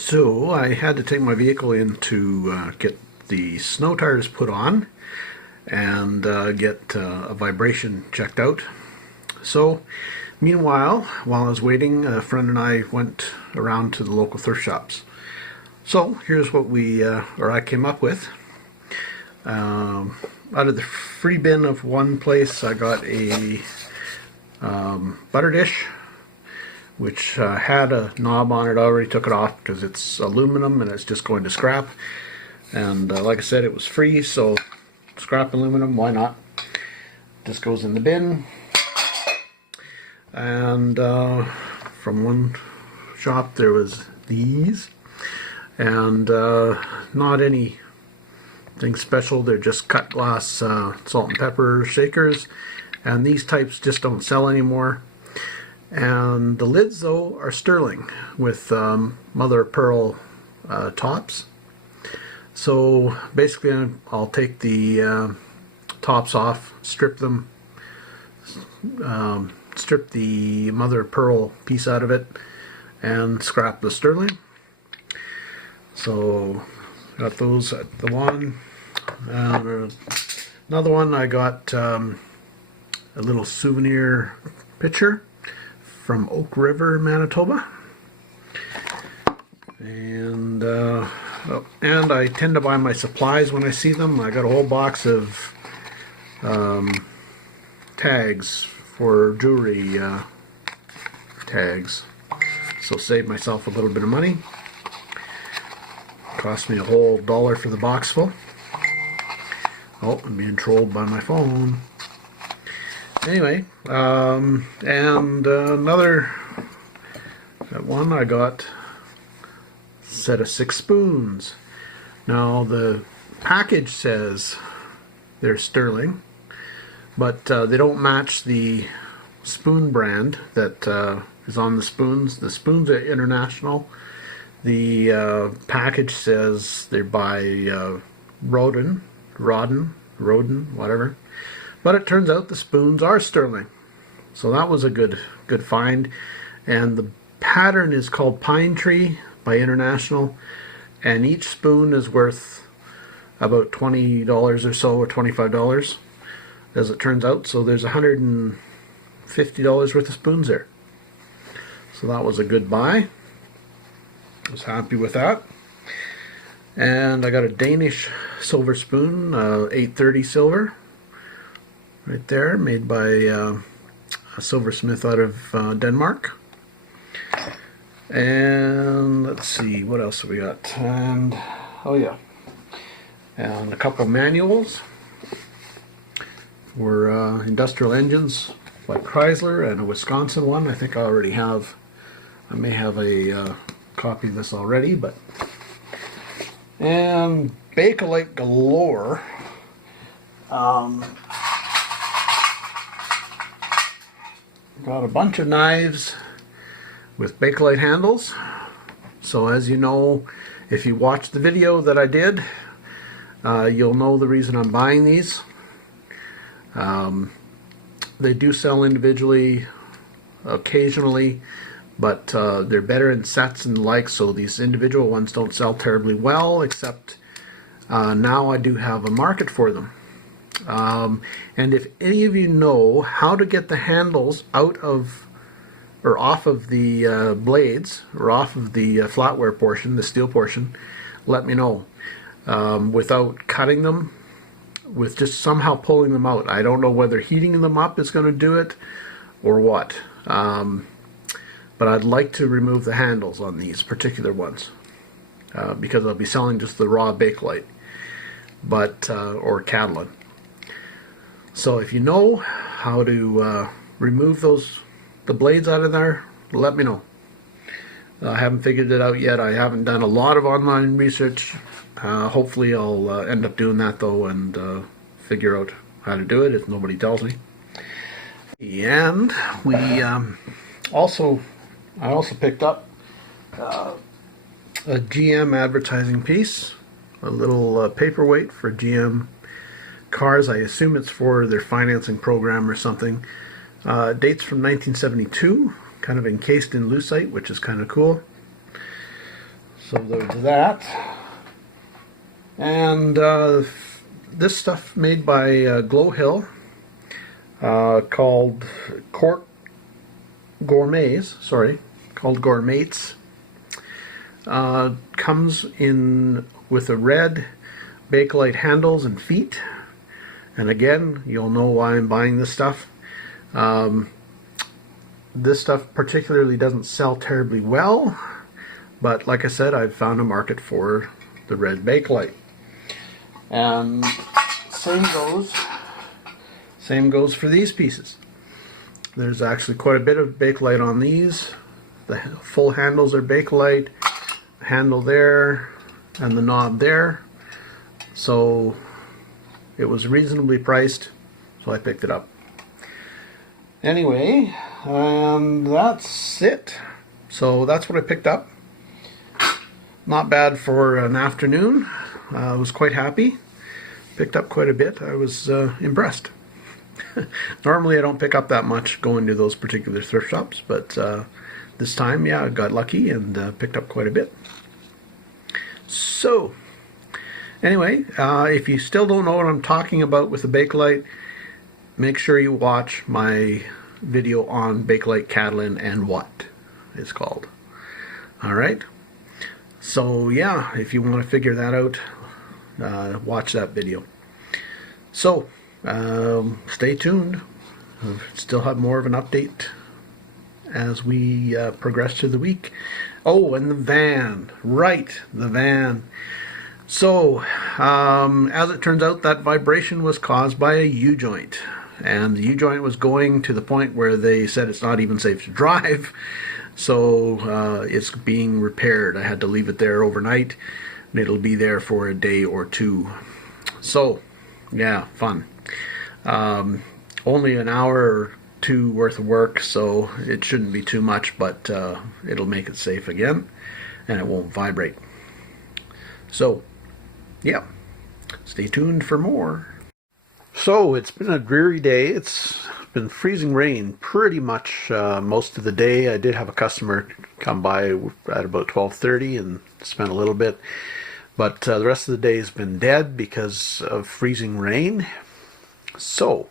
So I had to take my vehicle in to get the snow tires put on and get a vibration checked out. So meanwhile, while I was waiting, a friend and I went around to the local thrift shops. So here's what I came up with. Out of the free bin of one place, I got a butter dish, which had a knob on it. I already took it off because it's aluminum and it's just going to scrap. And like I said, it was free, so scrap aluminum, why not? Just goes in the bin. And from one shop there was these, and not anything special. They're just cut glass salt and pepper shakers, and these types just don't sell anymore. And the lids, though, are sterling with mother of pearl tops. So basically I'll take the tops off, strip them, strip the mother of pearl piece out of it, and scrap the sterling. So got those at the one. Another one, I got a little souvenir picture from Oak River, Manitoba. And I tend to buy my supplies when I see them. I got a whole box of tags for jewelry tags. So save myself a little bit of money. Cost me a whole $1 for the box full. Oh, I'm being trolled by my phone. Anyway, and another one, I got a set of 6 spoons. Now the package says they're sterling, but they don't match the spoon brand that is on the spoons. The spoons are international. The package says they're by Rodin, whatever. But it turns out the spoons are sterling. So that was a good find. And the pattern is called Pine Tree by International. And each spoon is worth about $20 or so, or $25, as it turns out. So there's $150 worth of spoons there. So that was a good buy. I was happy with that. And I got a Danish silver spoon, 830 silver. Right there, made by a silversmith out of Denmark. And let's see, what else have we got? And oh yeah, and a couple manuals for industrial engines like Chrysler, and a Wisconsin one. I think I already have. I may have a copy of this already, but and Bakelite galore. Got a bunch of knives with Bakelite handles. So as you know, if you watched the video that I did, you'll know the reason I'm buying these. They do sell individually occasionally, but they're better in sets and the like, so these individual ones don't sell terribly well, except now I do have a market for them. And if any of you know how to get the handles out of or off of the blades, or off of the flatware portion, the steel portion, let me know. Without cutting them, with just somehow pulling them out. I don't know whether heating them up is going to do it or what. But I'd like to remove the handles on these particular ones, because I'll be selling just the raw Bakelite, but or Catalan. So if you know how to remove the blades out of there, let me know. I haven't figured it out yet. I haven't done a lot of online research. Hopefully I'll end up doing that though, and figure out how to do it if nobody tells me. And we I also picked up a GM advertising piece, a little paperweight for GM cars. I assume it's for their financing program or something. Dates from 1972, kind of encased in lucite, which is kind of cool. So there's that. And this stuff made by Glow Hill, called Gourmets, called Gourmets. Comes in with a red Bakelite handles and feet. And again, you'll know why I'm buying this stuff. This stuff particularly doesn't sell terribly well, but like I said, I've found a market for the red Bakelite. And same goes for these pieces. There's actually quite a bit of Bakelite on these. The full handles are Bakelite, handle there, and the knob there. So it was reasonably priced, so I picked it up. Anyway, that's it. So that's what I picked up. Not bad for an afternoon. I was quite happy. Picked up quite a bit. I was impressed. Normally I don't pick up that much going to those particular thrift shops, but this time, yeah, I got lucky and picked up quite a bit. So, anyway, if you still don't know what I'm talking about with the Bakelite, make sure you watch my video on Bakelite Catalan and what it's called. Alright? So, yeah, if you want to figure that out, watch that video. So, stay tuned. I'll still have more of an update as we progress through the week. Oh, and the van. Right, the van. So, as it turns out, that vibration was caused by a U-joint. And the U-joint was going to the point where they said it's not even safe to drive. So, it's being repaired. I had to leave it there overnight. And it'll be there for a day or two. So, yeah, fun. Only an hour or two worth of work, so it shouldn't be too much, but it'll make it safe again, and it won't vibrate. So, yeah, stay tuned for more. So, it's been a dreary day. It's been freezing rain pretty much most of the day. I did have a customer come by at about 12:30 and spent a little bit, but the rest of the day has been dead because of freezing rain. So,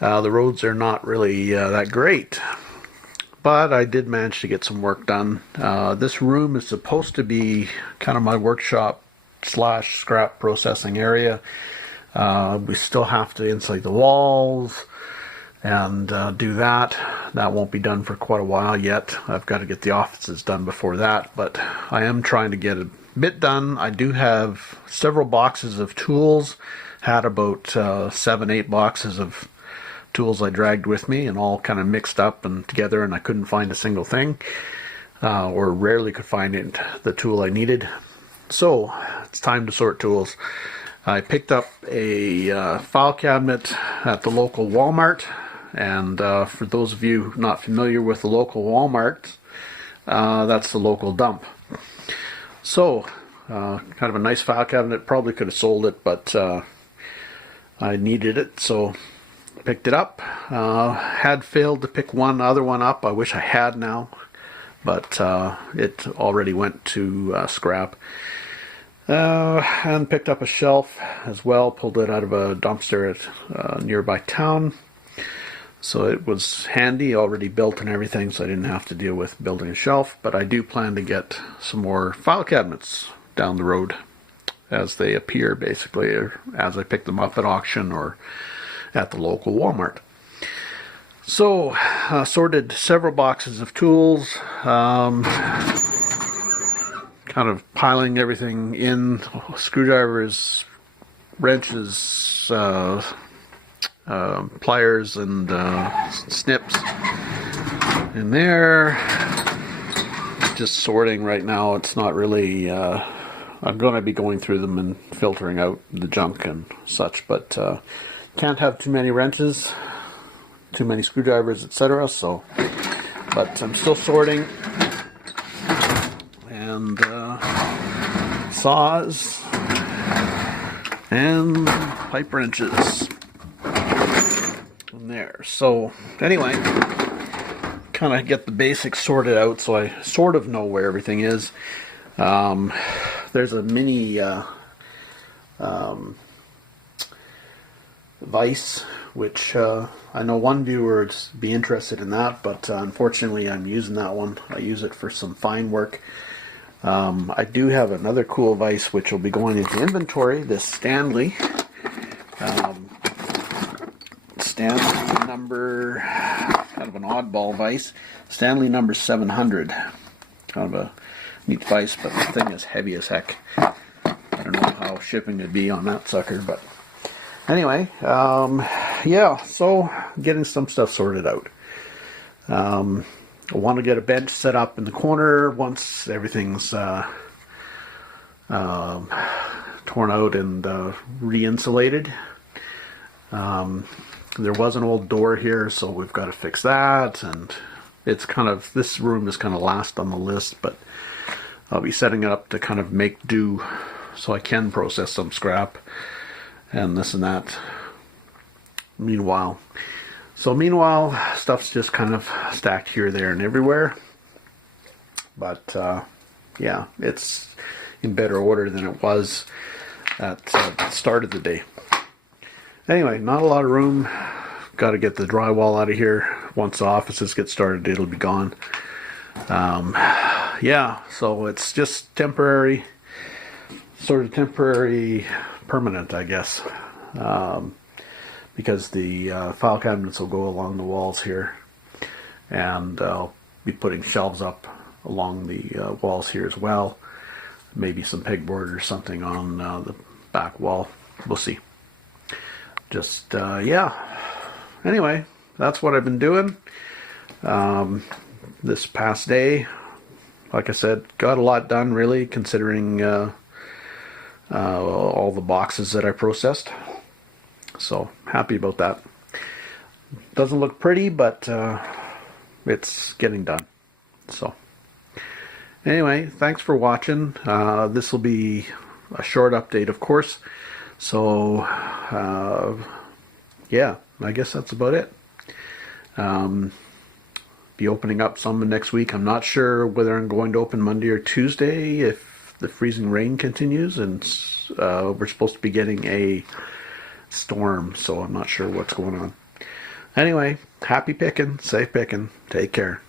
the roads are not really that great, but I did manage to get some work done. This room is supposed to be kind of my workshop / scrap processing area. We still have to insulate the walls and do that. That won't be done for quite a while yet. I've got to get the offices done before that, but I am trying to get a bit done. I do have several boxes of tools. Had about 7-8 boxes of tools I dragged with me, and all kind of mixed up and together, and I couldn't find a single thing, or rarely could find the tool I needed. So it's time to sort tools. I picked up a file cabinet at the local Walmart, and for those of you not familiar with the local Walmart, that's the local dump. So kind of a nice file cabinet. Probably could have sold it, but I needed it, so picked it up. Had failed to pick one other one up. I wish I had now, but it already went to scrap. And picked up a shelf as well. Pulled it out of a dumpster at a nearby town. So it was handy, already built and everything, so I didn't have to deal with building a shelf. But I do plan to get some more file cabinets down the road as they appear, basically, or as I pick them up at auction or at the local Walmart. So, sorted several boxes of tools, kind of piling everything in, screwdrivers, wrenches, pliers, and snips in there. Just sorting right now. It's not really... I'm going to be going through them and filtering out the junk and such, but can't have too many wrenches, too many screwdrivers, etc. So, but I'm still sorting, and saws and pipe wrenches in there. So anyway, kind of get the basics sorted out, so I sort of know where everything is. There's a mini vise, which I know one viewer would be interested in that, but unfortunately I'm using that one. I use it for some fine work. I do have another cool vise which will be going into inventory, this Stanley. Stanley number, kind of an oddball vise, Stanley number 700. Kind of a neat vise, but the thing is heavy as heck. I don't know how shipping would be on that sucker, but anyway, yeah, so getting some stuff sorted out. I want to get a bench set up in the corner once everything's torn out and re-insulated. There was an old door here, so we've got to fix that, and it's kind of, this room is kind of last on the list, but I'll be setting it up to kind of make do so I can process some scrap and this and that. Meanwhile, stuff's just kind of stacked here, there, and everywhere. But yeah, it's in better order than it was at the start of the day. Anyway, not a lot of room. Got to get the drywall out of here. Once the offices get started, it'll be gone. Yeah, so it's just temporary, sort of temporary, permanent, I guess. Because the file cabinets will go along the walls here, and I'll be putting shelves up along the walls here as well. Maybe some pegboard or something on the back wall. We'll see. Just yeah. Anyway, that's what I've been doing this past day. Like I said, got a lot done, really, considering all the boxes that I processed. So happy about that. Doesn't look pretty, but it's getting done. So anyway, thanks for watching. This will be a short update, of course. So yeah, I guess that's about it. Be opening up some next week. I'm not sure whether I'm going to open Monday or Tuesday if the freezing rain continues, and we're supposed to be getting a storm, so I'm not sure what's going on. Anyway, happy picking, safe picking, take care.